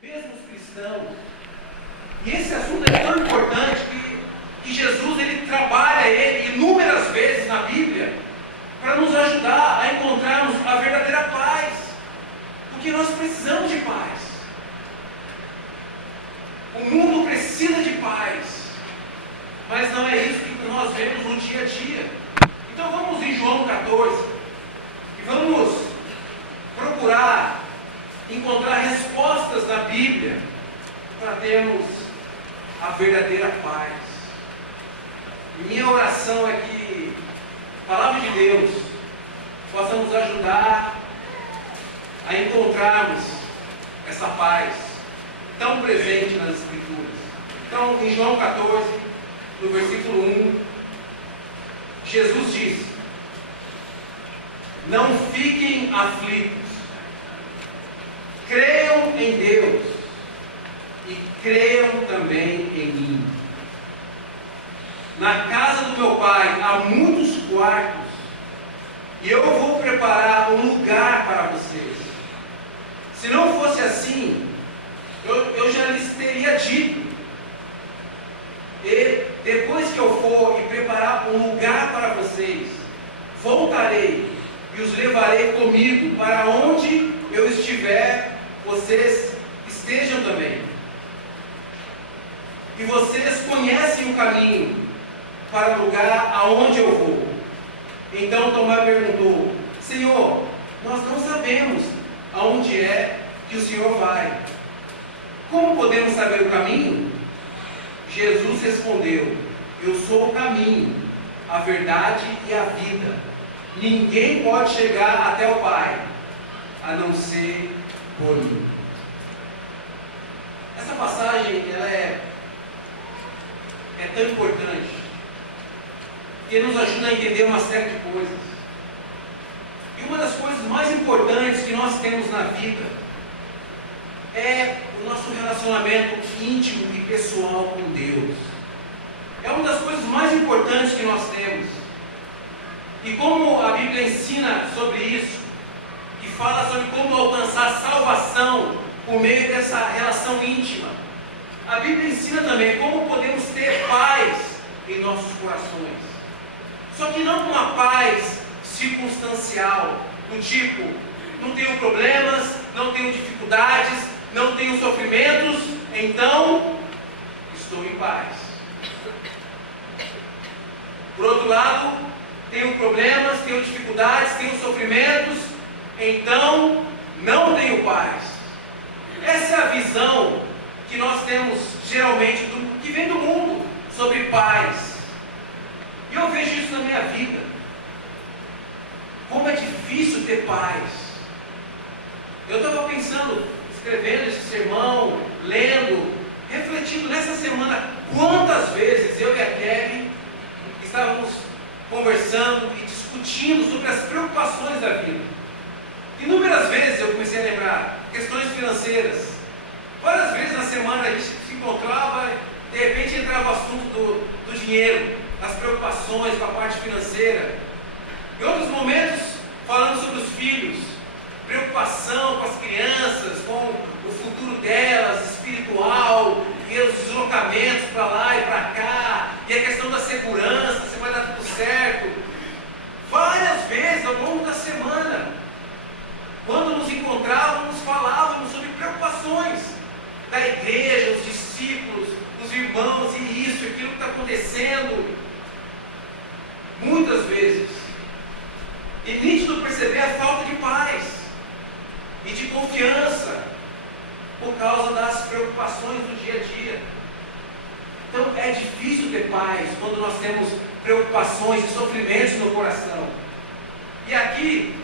mesmo os cristãos. E esse assunto é tão importante que Jesus ele trabalha ele inúmeras vezes na Bíblia para nos ajudar a encontrarmos a verdadeira paz, porque nós precisamos de paz. O mundo precisa de paz, mas não é isso que nós vemos no dia a dia. Então vamos em João 14 e vamos procurar encontrar respostas na Bíblia para termos a verdadeira paz. Minha oração é que a palavra de Deus possa nos ajudar a encontrarmos essa paz tão presente nas Escrituras. Então, em João 14, no versículo 1, Jesus diz: não fiquem aflitos, creiam em Deus e creiam também em mim. Na casa do meu Pai há muitos quartos, e eu vou preparar um lugar para vocês. Se não fosse assim, eu já lhes teria dito. E depois que eu for e preparar um lugar para vocês, voltarei e os levarei comigo para onde eu estiver, vocês estejam também. E vocês conhecem o caminho para o lugar aonde eu vou. Então Tomé perguntou: Senhor, nós não sabemos aonde é que o Senhor vai. Como podemos saber o caminho? Jesus respondeu: eu sou o caminho, a verdade e a vida. Ninguém pode chegar até o Pai a não ser por mim. Essa passagem ela é tão importante, que nos ajuda a entender uma série de coisas. E uma das coisas mais importantes que nós temos na vida é o nosso relacionamento íntimo e pessoal com Deus. É uma das coisas mais importantes que nós temos. E como a Bíblia ensina sobre isso, e fala sobre como alcançar salvação por meio dessa relação íntima, a Bíblia ensina também como podemos ter paz em nossos corações. Só que não uma paz circunstancial, do tipo, não tenho problemas, não tenho dificuldades, não tenho sofrimentos, então estou em paz. Por outro lado, tenho problemas, tenho dificuldades, tenho sofrimentos, então não tenho paz. Essa é a visão que nós temos geralmente, que vem do mundo, sobre paz. E eu vejo isso na minha vida. Como é difícil ter paz. Eu estava pensando, escrevendo esse sermão, lendo, refletindo nessa semana, quantas vezes eu e a Kelly estávamos conversando e discutindo sobre as preocupações da vida. Inúmeras vezes eu comecei a lembrar questões financeiras. Várias vezes na semana a gente se encontrava, de repente entrava o assunto do dinheiro, das preocupações com a parte financeira. Em outros momentos, falando sobre os filhos, preocupação com as crianças, com o futuro delas, espiritual, e os deslocamentos para lá e para cá, e a questão da segurança, se vai dar tudo certo. Várias vezes ao longo da semana, quando nos encontrávamos, falávamos sobre preocupações da igreja, os discípulos, os irmãos, e isso, aquilo que está acontecendo. Muitas vezes. E nítido perceber a falta de paz e de confiança por causa das preocupações do dia a dia. Então é difícil ter paz quando nós temos preocupações e sofrimentos no coração. E aqui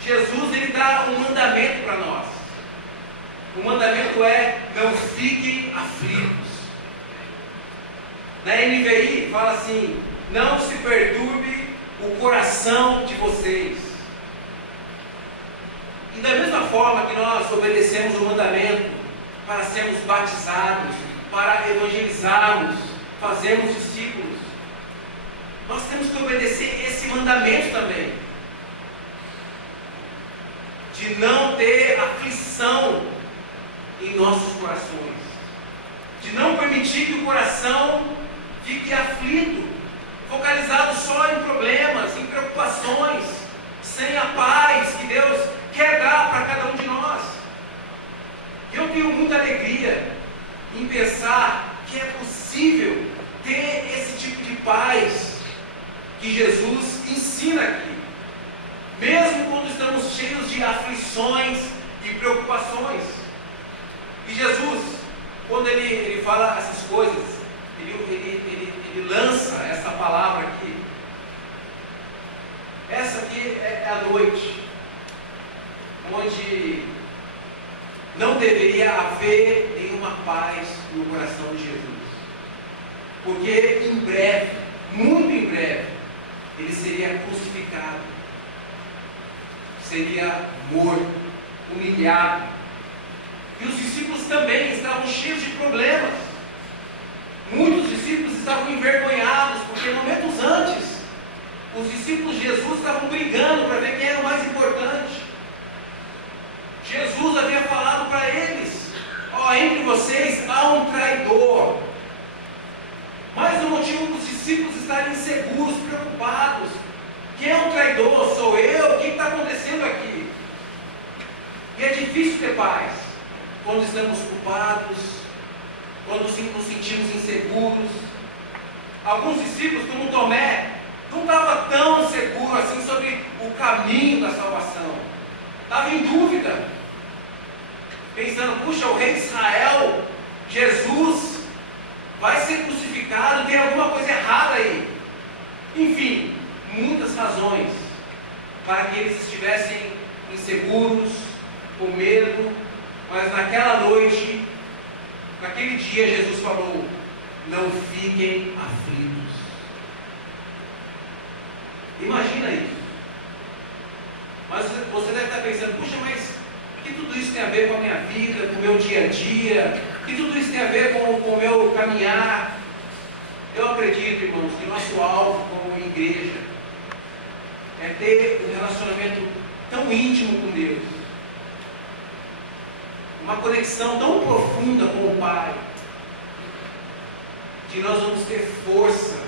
Jesus ele dá um mandamento para nós. O mandamento é: não fiquem aflitos. Na NVI fala assim: não se perturbe o coração de vocês. E da mesma forma que nós obedecemos o mandamento para sermos batizados, para evangelizarmos, fazermos discípulos, nós temos que obedecer esse mandamento também, de não ter aflição em nossos corações, de não permitir que o coração fique aflito, focalizado só em problemas, em preocupações, sem a paz que Deus quer dar para cada um de nós. Eu tenho muita alegria em pensar que é possível ter esse tipo de paz que Jesus ensina aqui, mesmo quando estamos cheios de aflições e preocupações. E Jesus, quando ele fala essas coisas, ele lança essa palavra aqui. Essa aqui é a noite, onde não deveria haver nenhuma paz no coração de Jesus, porque em breve, muito em breve, ele seria crucificado, seria morto, humilhado, e os discípulos também estavam cheios de problemas. Muitos discípulos estavam envergonhados, porque momentos antes, os discípulos de Jesus estavam brigando para ver quem era o mais importante. Jesus havia falado para eles: ó, entre vocês há um traidor. Mas o motivo dos discípulos estarem inseguros, preocupados: quem é o traidor? Sou eu? O que está acontecendo aqui? E é difícil ter paz quando estamos culpados, quando nos sentimos inseguros. Alguns discípulos, como Tomé, não estava tão seguro assim sobre o caminho da salvação. Estava em dúvida, pensando: puxa, o rei de Israel, Jesus, vai ser crucificado, tem alguma coisa errada aí. Enfim, muitas razões para que eles estivessem inseguros, com medo. Mas naquela noite, naquele dia, Jesus falou: não fiquem aflitos. Imagina isso. Mas você deve estar pensando: puxa, mas o que tudo isso tem a ver com a minha vida, com o meu dia a dia? O que tudo isso tem a ver com o meu caminhar? Eu acredito, irmãos, que nosso alvo como igreja é ter um relacionamento tão íntimo com Deus, uma conexão tão profunda com o Pai, que nós vamos ter força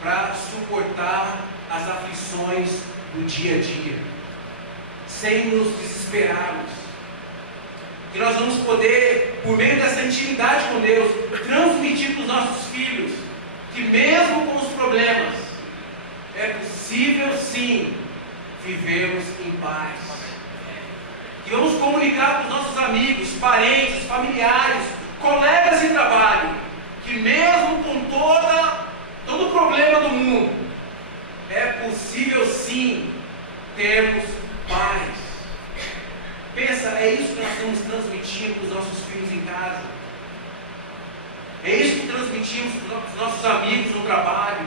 para suportar as aflições do dia a dia, sem nos desesperarmos. Que nós vamos poder, por meio dessa intimidade com Deus, transmitir para os nossos filhos que mesmo com os problemas, é possível sim vivermos em paz. Que vamos comunicar para os nossos amigos, parentes, familiares, colegas de trabalho, que mesmo com todo o problema do mundo, é possível sim termos paz. Pensa, é isso que nós estamos transmitindo para os nossos filhos em casa. É isso que transmitimos para os nossos amigos no trabalho,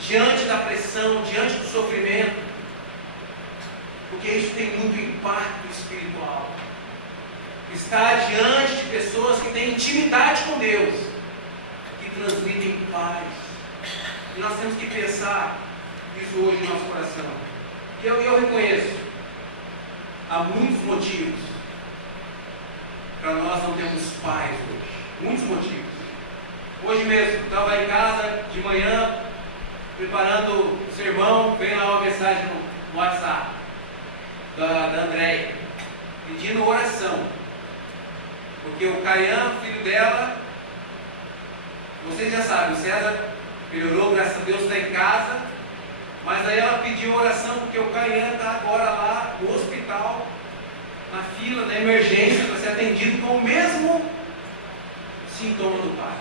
diante da pressão, diante do sofrimento, porque isso tem muito impacto espiritual. Estar diante de pessoas que têm intimidade com Deus, que transmitem paz. E nós temos que pensar isso hoje no nosso coração. E eu reconheço, há muitos motivos para nós não termos paz hoje. Muitos motivos. Hoje mesmo, estava em casa de manhã, preparando o sermão, veio lá uma mensagem no WhatsApp da Andréia, pedindo oração. Porque o Caian, filho dela, vocês já sabem, o César melhorou, graças a Deus, está em casa. Mas aí ela pediu oração porque o Caian está agora lá no hospital, na fila da emergência, para ser atendido com o mesmo sintoma do pai.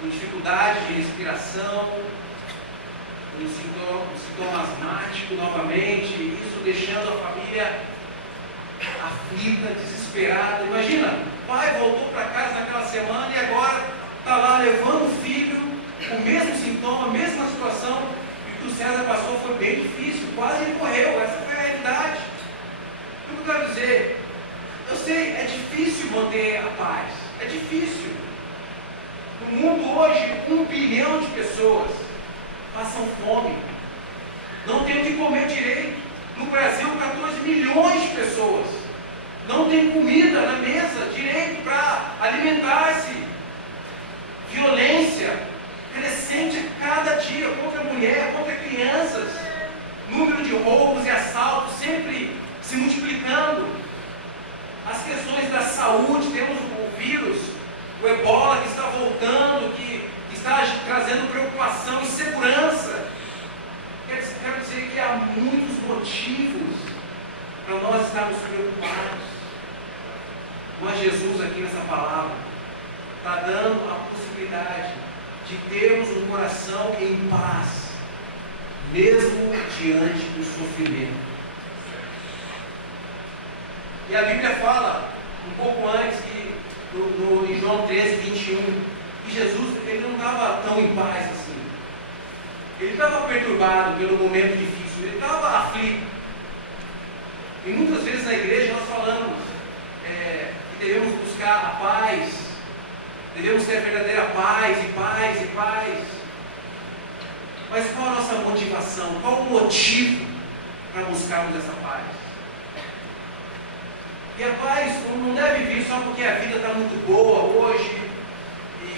Com dificuldade de respiração, um sintoma asmático novamente, isso deixando a família aflita, desesperada. Imagina, o pai voltou para casa naquela semana e agora está lá levando o filho, o mesmo sintoma, a mesma situação. E o que o César passou foi bem difícil, quase ele morreu, essa foi a realidade. O que eu quero dizer? Eu sei, é difícil manter a paz, é difícil. No mundo hoje, 1 bilhão de pessoas passam fome, não tem o que comer direito. No Brasil, 14 milhões de pessoas não tem comida na mesa, direito para alimentar-se. Violência crescente a cada dia contra a mulher, contra crianças. Número de roubos e assaltos sempre se multiplicando. As questões da saúde, temos o vírus, o ebola que está voltando, que está trazendo preocupação, insegurança. Quero dizer que há muitos motivos para nós estarmos preocupados. Mas Jesus aqui nessa palavra está dando a possibilidade de termos um coração em paz, mesmo diante do sofrimento. E a Bíblia fala, um pouco antes, que em João 13, 21, que Jesus ele não estava tão em paz assim. Ele estava perturbado pelo momento difícil, ele estava aflito. E muitas vezes na igreja nós falamos que devemos buscar a paz, devemos ter a verdadeira paz, e paz, e paz. Mas qual a nossa motivação? Qual o motivo para buscarmos essa paz? E a paz não deve vir só porque a vida está muito boa hoje,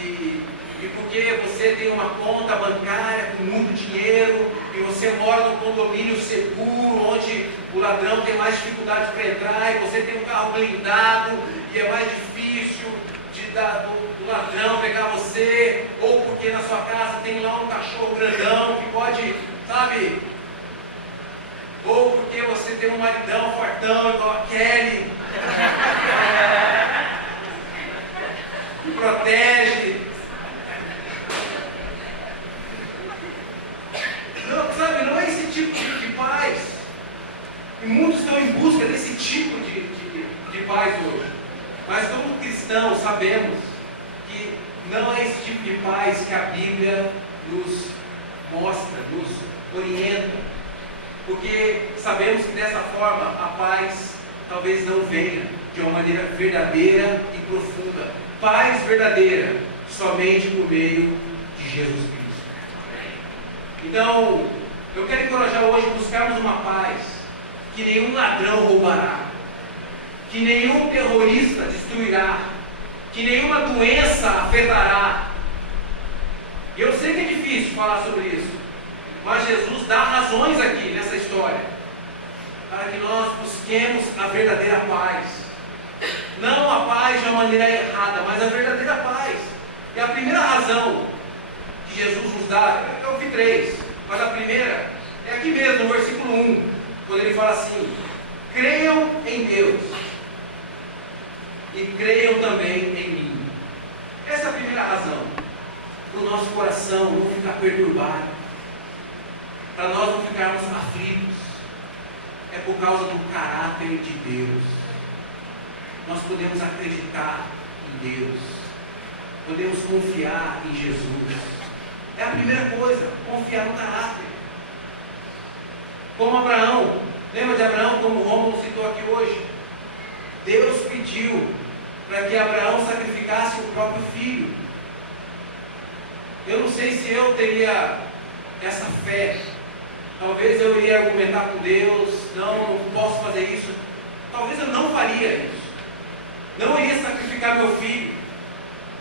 e porque você tem uma conta bancária com muito dinheiro, e você mora num condomínio seguro, onde o ladrão tem mais dificuldade para entrar, e você tem um carro blindado, e é mais difícil do ladrão pegar você, ou porque na sua casa tem lá um cachorro grandão que pode, sabe? Ou porque você tem um maridão fortão igual a Kelly, que protege. Não, sabe, não é esse tipo de paz. E muitos estão em busca desse tipo de paz hoje. Mas como cristãos sabemos que não é esse tipo de paz que a Bíblia nos mostra, nos orienta. Porque sabemos que dessa forma a paz talvez não venha de uma maneira verdadeira e profunda. Paz verdadeira somente por meio de Jesus Cristo. Então, eu quero encorajar hoje a buscarmos uma paz que nenhum ladrão roubará, que nenhum terrorista destruirá, que nenhuma doença afetará. Eu sei que é difícil falar sobre isso, mas Jesus dá razões aqui nessa história, para que nós busquemos a verdadeira paz. Não a paz de uma maneira errada, mas a verdadeira paz. E a primeira razão que Jesus nos dá, eu vi 3, mas a primeira é aqui mesmo, no versículo 1, quando ele fala assim: creiam em Deus e creiam também em mim. Essa é a primeira razão, para o nosso coração não ficar perturbado, para nós não ficarmos aflitos, é por causa do caráter de Deus. Nós podemos acreditar em Deus, podemos confiar em Jesus. É a primeira coisa, confiar no caráter. Como Abraão, lembra de Abraão, como o Rômulo citou aqui hoje? Deus pediu para que Abraão sacrificasse o próprio filho. Eu não sei se eu teria essa fé. Talvez eu iria argumentar com Deus: não posso fazer isso. Talvez eu não faria isso. Não iria sacrificar meu filho.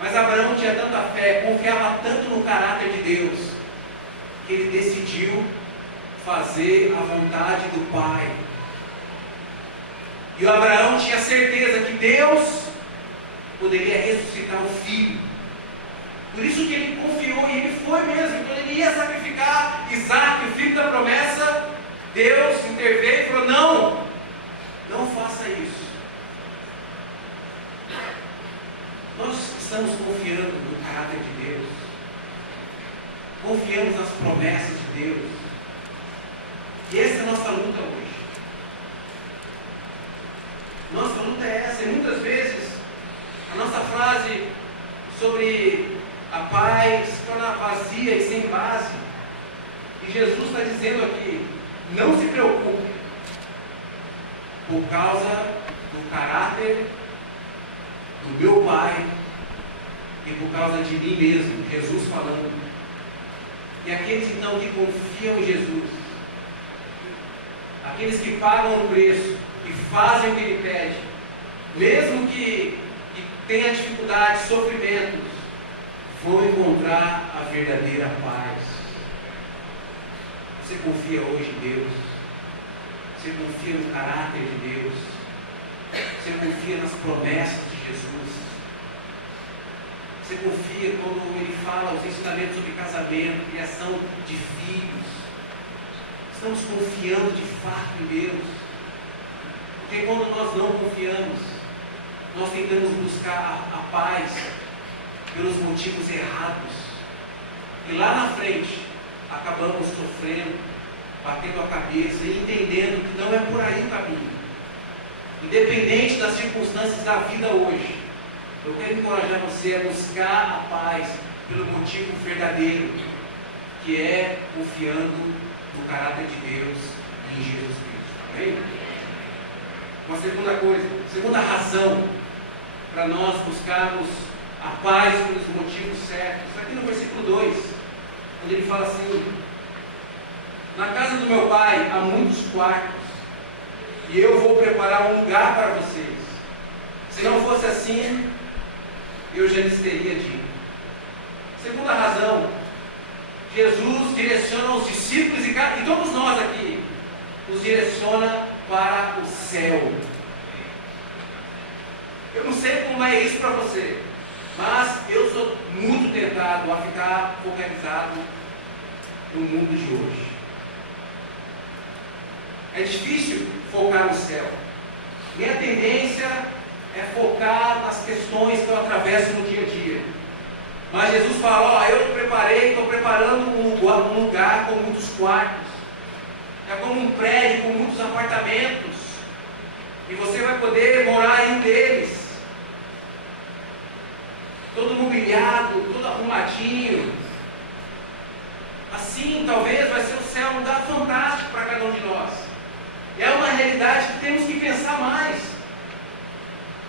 Mas Abraão tinha tanta fé, confiava tanto no caráter de Deus, que ele decidiu fazer a vontade do Pai. E o Abraão tinha certeza que Deus poderia ressuscitar o filho. Por isso que ele confiou, e ele foi mesmo. Quando ele ia sacrificar Isaac, o filho da promessa, Deus interveio e falou: não faça isso. Nós estamos confiando no caráter de Deus, confiamos nas promessas de Deus, e essa é a nossa luta hoje. Nossa luta é essa, e muitas vezes a nossa frase sobre a paz se torna vazia e sem base, e Jesus está dizendo aqui: não se preocupe, por causa do caráter do meu Pai e por causa de mim mesmo. Jesus falando. E aqueles então que confiam em Jesus, aqueles que pagam o preço e fazem o que Ele pede, tenha dificuldades, sofrimentos, vão encontrar a verdadeira paz. Você confia hoje em Deus? Você confia no caráter de Deus? Você confia nas promessas de Jesus? Você confia quando Ele fala os ensinamentos sobre casamento, criação de filhos? Estamos confiando de fato em Deus? Porque quando nós não confiamos, nós tentamos buscar a paz pelos motivos errados. E lá na frente, acabamos sofrendo, batendo a cabeça e entendendo que não é por aí o caminho. Independente das circunstâncias da vida hoje, eu quero encorajar você a buscar a paz pelo motivo verdadeiro, que é confiando no caráter de Deus e em Jesus Cristo. Amém? Uma segunda coisa, segunda razão para nós buscarmos a paz pelos motivos certos. Aqui no versículo 2, quando ele fala assim: na casa do meu pai há muitos quartos, e eu vou preparar um lugar para vocês. Se não fosse assim, eu já lhes teria dito. Segunda razão, Jesus direciona os discípulos e todos nós aqui, nos direciona para o céu. Eu não sei como é isso para você, mas eu sou muito tentado a ficar focalizado no mundo de hoje. É difícil focar no céu. Minha tendência é focar nas questões que eu atravesso no dia a dia. Mas Jesus fala: estou preparando um lugar com muitos quartos. É como um prédio com muitos apartamentos. E você vai poder morar em um deles. Todo mobiliado, todo arrumadinho. Assim, talvez vai ser o céu um lugar fantástico para cada um de nós. É uma realidade que temos que pensar mais.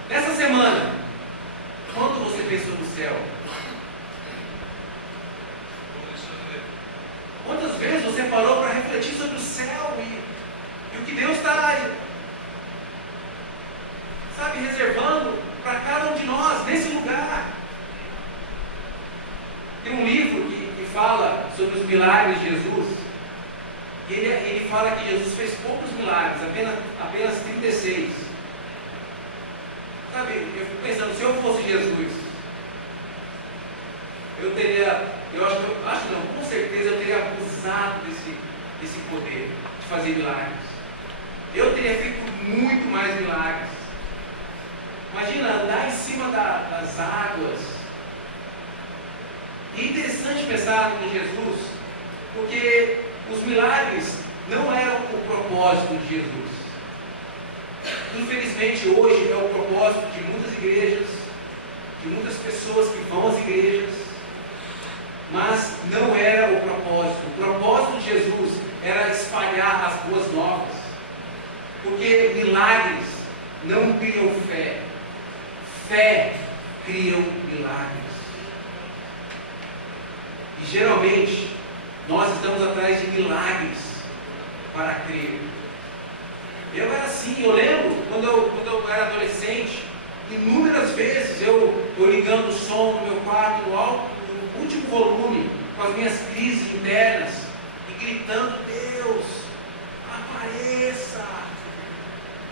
Nessa semana, quando você pensou no céu? Quantas vezes você parou para refletir sobre o céu e o que Deus está, reservando para cada um de nós nesse lugar? Tem um livro que fala sobre os milagres de Jesus. E ele fala que Jesus fez poucos milagres, apenas 36. Eu fico pensando, se eu fosse Jesus, com certeza eu teria abusado desse poder de fazer milagres. Eu teria feito muito mais milagres. Imagina andar em cima das águas. E é interessante pensar em Jesus, porque os milagres não eram o propósito de Jesus. Infelizmente hoje é o propósito de muitas igrejas, de muitas pessoas que vão às igrejas, mas não era o propósito. O propósito de Jesus era espalhar as boas novas, porque milagres não criam fé, fé criam milagres. E geralmente nós estamos atrás de milagres para crer. Eu era assim, eu lembro quando eu era adolescente, inúmeras vezes eu ligando o som no meu quarto no alto, no último volume, com as minhas crises internas, e gritando: Deus, apareça!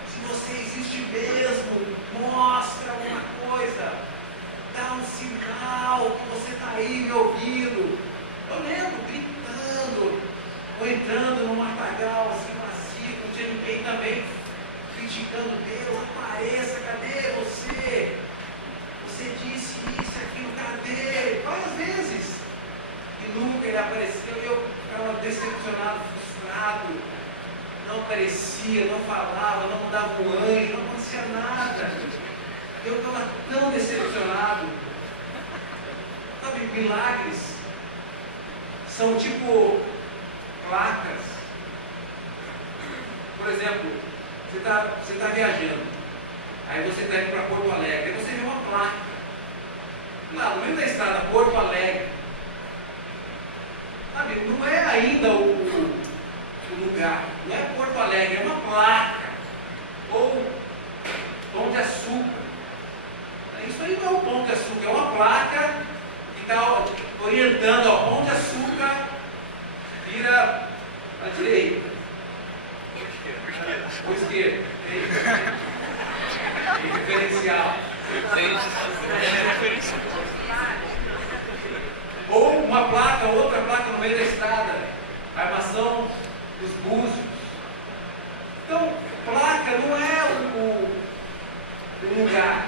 Se você existe mesmo, mostra alguma coisa, dá um sinal que você está aí me ouvindo. Eu lembro gritando, ou entrando num matagal assim vazio, não tinha ninguém também criticando: Deus, apareça, cadê você? Você disse isso, aquilo, cadê? Várias vezes. E nunca ele apareceu, e eu ficava decepcionado, frustrado. Não aparecia, não falava, não mandava um anjo, não acontecia nada. Eu estava tão decepcionado. Sabe, milagres são tipo placas. Por exemplo, você está viajando, aí você está indo para Porto Alegre, aí você vê uma placa lá no meio da estrada, Porto Alegre. Sabe, não é ainda o lugar, não é Porto Alegre, é uma placa. Ou Pão de Açúcar. Isso isso aí não é um pão de açúcar, é uma placa que está orientando, ó, pão de açúcar vira à direita. Ou esquerda. Referencial. Ou uma placa, outra placa no meio da estrada. Armação dos búzios. Então, placa não é o lugar.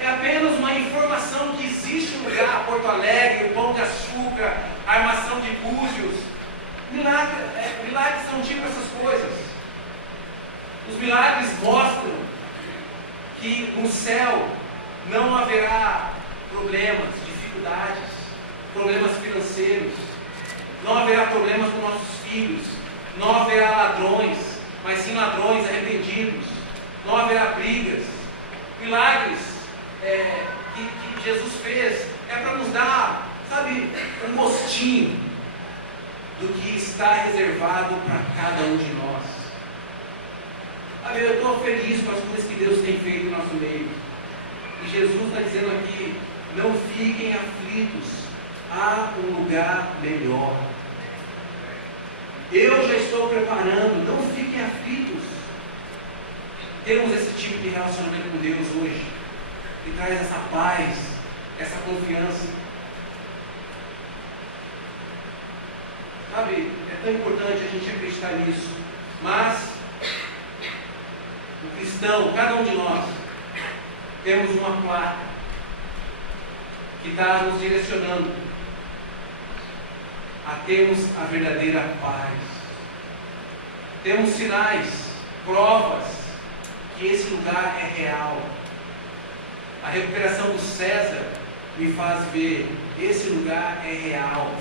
É apenas uma informação que existe um lugar, Porto Alegre, o Pão de Açúcar, a armação de búzios. Milagres são tipo essas coisas. Os milagres mostram que no céu não haverá problemas, dificuldades, problemas financeiros, não haverá problemas com nossos filhos, não haverá ladrões, mas sim ladrões arrependidos, não haverá brigas. Milagres que Jesus fez é para nos dar, sabe, um gostinho do que está reservado para cada um de nós. Sabe, eu estou feliz com as coisas que Deus tem feito no nosso meio. E Jesus está dizendo aqui, não fiquem aflitos, há um lugar melhor. Eu já estou preparando, não fiquem aflitos. Temos esse tipo de relacionamento com Deus hoje, que traz essa paz, essa confiança. Sabe, é tão importante a gente acreditar nisso. Mas o cristão, cada um de nós, temos uma placa que está nos direcionando a termos a verdadeira paz. Temos sinais, provas que esse lugar é real. A recuperação do César me faz ver, esse lugar é real.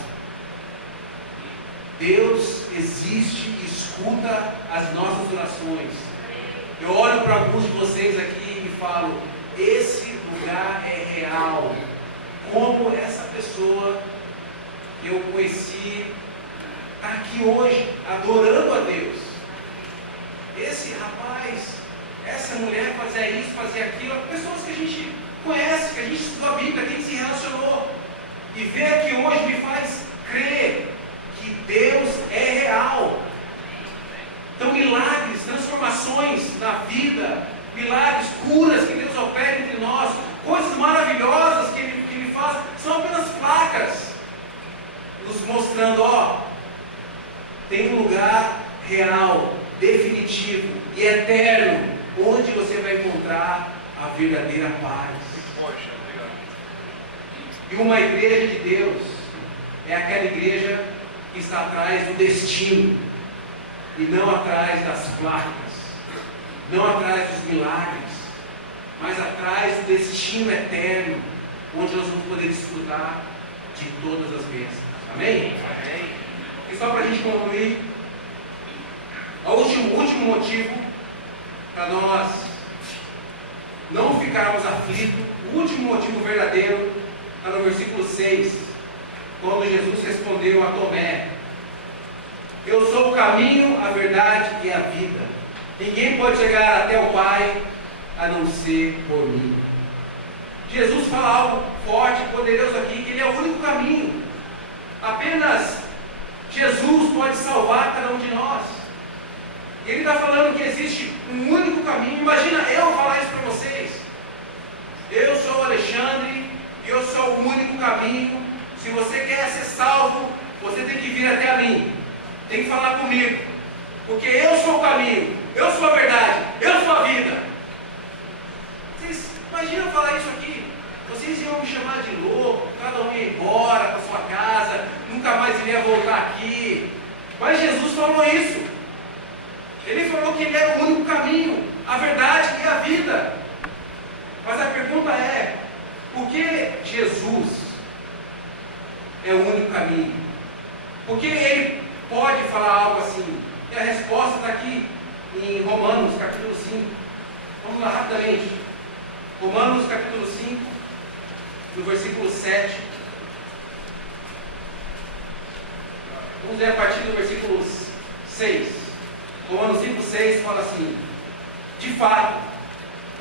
Deus existe e escuta as nossas orações. Eu olho para alguns de vocês aqui e falo, esse lugar é real. Como essa pessoa que eu conheci está aqui hoje, adorando a Deus. Esse rapaz, essa mulher fazia isso, fazia aquilo, pessoas que a gente conhece, que a gente estudou a Bíblia, que a gente se relacionou. E ver aqui hoje me faz crer que Deus é real. Então, milagres, transformações na vida, milagres, curas que Deus opera entre nós, coisas maravilhosas que Ele faz, são apenas placas, nos mostrando, ó, tem um lugar real, definitivo e eterno, onde você vai encontrar a verdadeira paz. E uma igreja de Deus é aquela igreja que está atrás do destino, e não atrás das placas, não atrás dos milagres, mas atrás do destino eterno, onde nós vamos poder desfrutar de todas as bênçãos. Amém? Amém. E só para a gente concluir, o último motivo para nós não ficarmos aflitos, o último motivo verdadeiro está no versículo 6, quando Jesus respondeu a Tomé: eu sou o caminho, a verdade e a vida. Ninguém pode chegar até o Pai a não ser por mim. Jesus fala algo forte, poderoso aqui, que Ele é o único caminho. Apenas Jesus pode salvar cada um de nós. Ele está falando que existe um único caminho. Imagina eu falar isso para vocês. Eu sou o Alexandre, eu sou o único caminho. Se você quer ser salvo, você tem que vir até a mim. Tem que falar comigo, porque eu sou o caminho, eu sou a verdade, eu sou a vida. Vocês imaginam falar isso aqui? Vocês iam me chamar de louco, cada um ia embora para sua casa, nunca mais iria voltar aqui. Mas Jesus falou isso. Ele falou que Ele era o único caminho, a verdade e a vida. Mas a pergunta é, por que Jesus é o único caminho? Por que Ele pode falar algo assim? E a resposta está aqui em Romanos capítulo 5. Vamos lá rapidamente. Romanos capítulo 5, no versículo 7. Vamos ler a partir do versículo 6. Romanos 5, 6 fala assim: de fato,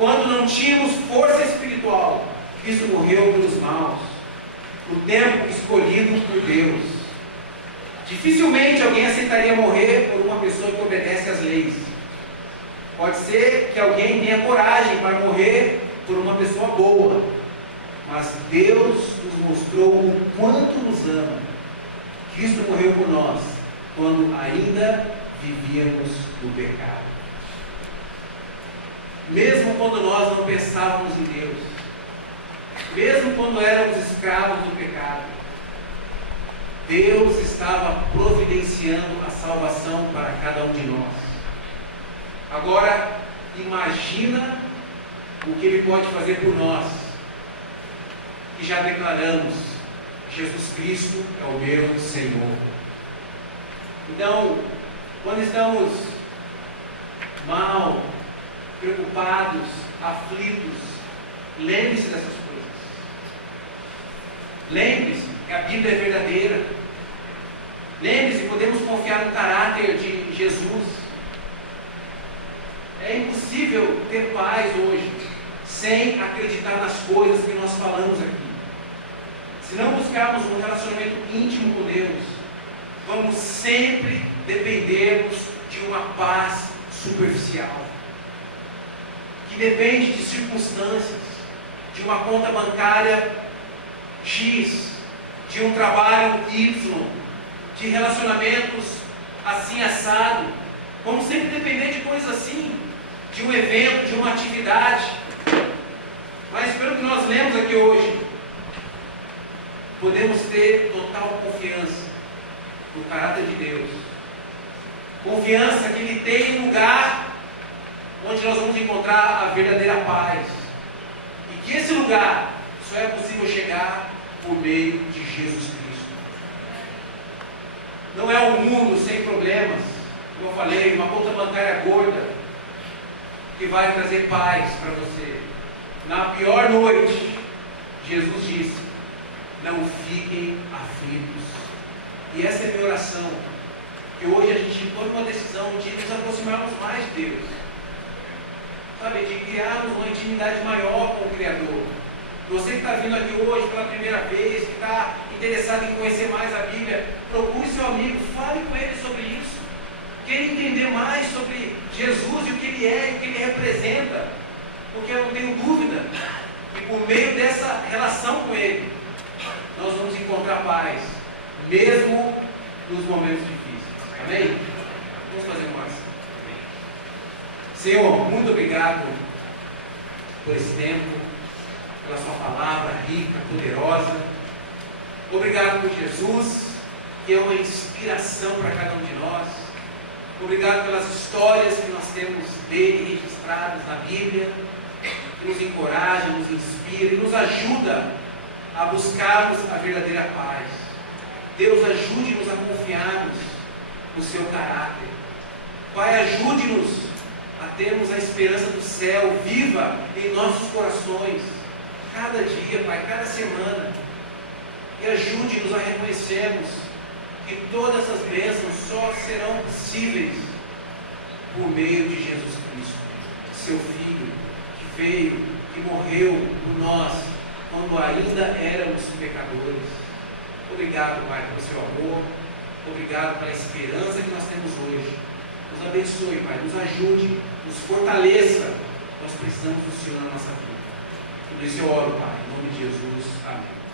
quando não tínhamos força espiritual, Cristo morreu pelos maus, no tempo escolhido por Deus. Dificilmente alguém aceitaria morrer por uma pessoa que obedece às leis. Pode ser que alguém tenha coragem para morrer por uma pessoa boa, mas Deus nos mostrou o quanto nos ama. Cristo morreu por nós, quando ainda vivíamos no pecado. Mesmo quando nós não pensávamos em Deus, mesmo quando éramos escravos do pecado, Deus estava providenciando a salvação para cada um de nós. Agora, imagina o que Ele pode fazer por nós, que já declaramos: Jesus Cristo é o meu Senhor. Então, quando estamos mal, preocupados, aflitos, lembre-se dessas coisas. Lembre-se que a Bíblia é verdadeira. Lembre-se que podemos confiar no caráter de Jesus. É impossível ter paz hoje sem acreditar nas coisas que nós falamos aqui. Se não buscarmos um relacionamento íntimo com Deus, vamos sempre dependermos de uma paz superficial, que depende de circunstâncias, de uma conta bancária X, de um trabalho Y, de relacionamentos assim assado. Vamos sempre depender de coisas assim, de um evento, de uma atividade. Mas pelo que nós lemos aqui hoje, podemos ter total confiança no caráter de Deus. Confiança que Ele tem lugar onde nós vamos encontrar a verdadeira paz. E que esse lugar só é possível chegar por meio de Jesus Cristo. Não é um mundo sem problemas, como eu falei, uma conta bancária gorda, que vai trazer paz para você. Na pior noite, Jesus disse: não fiquem aflitos. E essa é a minha oração, que hoje a gente tome uma decisão de nos aproximarmos mais de Deus, sabe, de criarmos uma intimidade maior com o Criador. Você que está vindo aqui hoje pela primeira vez, que está interessado em conhecer mais a Bíblia, procure seu amigo, fale com ele sobre isso. Queira entender mais sobre Jesus e o que Ele é e o que Ele representa, porque eu não tenho dúvida que por meio dessa relação com Ele, nós vamos encontrar paz, mesmo nos momentos difíceis. Amém? Vamos fazer uma oração. Senhor, muito obrigado por esse tempo, pela sua palavra rica, poderosa. Obrigado por Jesus, que é uma inspiração para cada um de nós. Obrigado pelas histórias que nós temos dele registradas na Bíblia, que nos encoraja, nos inspira e nos ajuda a buscarmos a verdadeira paz. Deus, ajude-nos a confiarmos no seu caráter. Pai, ajude-nos a termos a esperança do céu viva em nossos corações, cada dia, Pai, cada semana. E ajude-nos a reconhecermos que todas essas bênçãos só serão possíveis por meio de Jesus Cristo, seu Filho, que veio, que morreu por nós, quando ainda éramos pecadores. Obrigado, Pai, pelo seu amor. Obrigado pela esperança que nós temos hoje. Nos abençoe, Pai, nos ajude, nos fortaleça. Nós precisamos do Senhor na nossa vida. Por isso eu oro, Pai, em nome de Jesus. Amém.